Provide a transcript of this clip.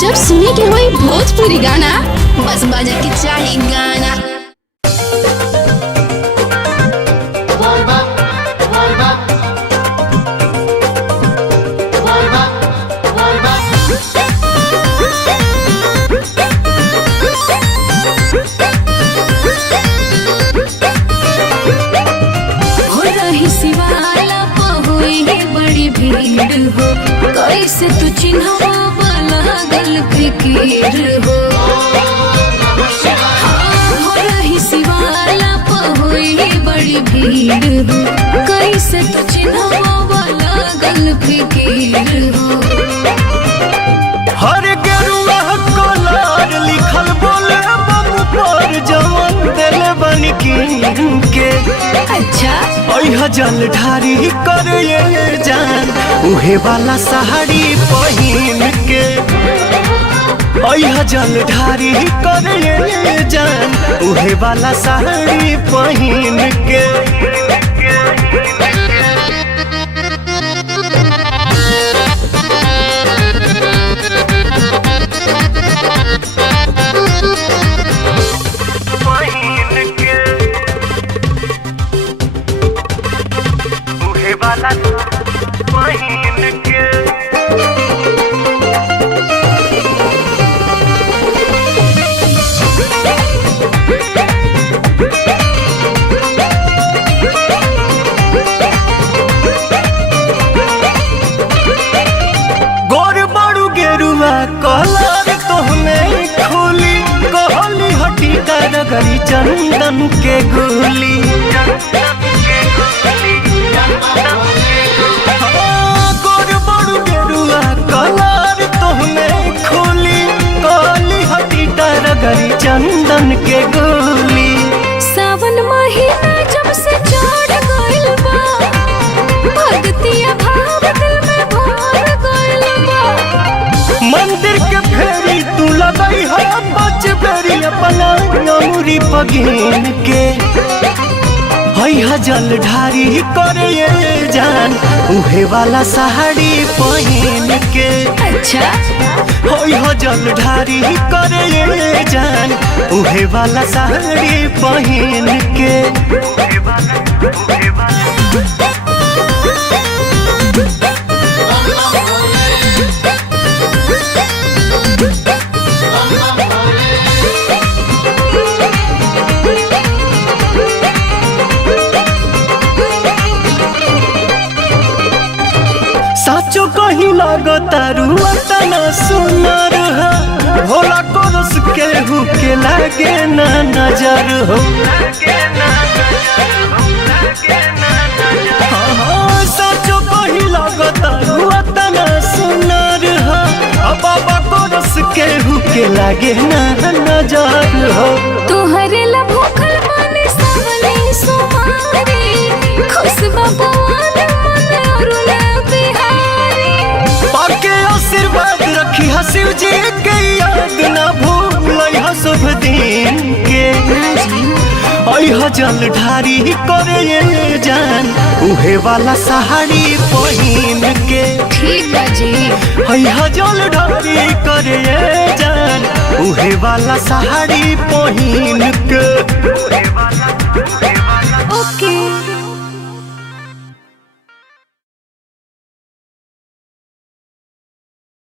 जब सुने के होई भोजपुरी गाना बस बजे के चाही गाना। कैसे तू चिन्हवा लागल फिकीर हो हो रही शिवाला पहुई बड़ी भीड़ हो कैसे तू चिन्हवा लागल फिकीर हो। हर गेरुआ कलर लिखल बोले बम पर जवन दिल बन के अच्छा जल ढारी कर जान उहे वाला साड़ी पहिन के जल ढारी कर जान उहे वाला साड़ी पहिन के। कलर तोहने खुली कहली हटी करगरी चंदन के गुली गोर बड़ू गेरुआ कलर तोहने खुली कहली हटी करगरी चंदन के गुली। सावन महीना जब से चढ़ गइल बा भक्तिया भाव दिल में भर गइल बा। मंदिर के फेरी तू लगई है बच बेरी अपना नमुरी पगिन के जल ढारी करे जान उहे वाला साड़ी पहिन के। अच्छा जल ढारी करे जान उहे वाला साड़ी पहिन के। साचो कहीं लगता रुआ तना सुनर हो भोला कोरस केहू के लागे ना नजर हो। साचो कहीं लगता रुआ तना सुनर हो बाबा कोरस केहू के लागे ना नजर हो। तोहरे ला भूखल माने सावली सुमारी खुश भगवान मन अरुणा बिहारी पाके आशीर्वाद रखी शिव जी के याद ना भूल शुभ दिन के। जल ढारी करे जान उहे वाला साड़ी पहिन के। ठीक बा जी जल ढारी करे जान उहे वाला साड़ी पहिन के।